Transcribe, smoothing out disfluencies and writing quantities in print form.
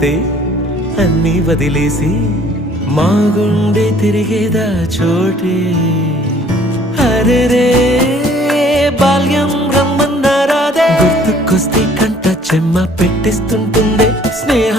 వస్తే అన్నీ వదిలేసి మా గుండె తిరిగేదా చోటే. అరెరే బాల్యం రమ్మన్నారాదే, గుర్తుకొస్తే కంట చెమ్మ పెట్టిస్తుంటుందే. స్నేహ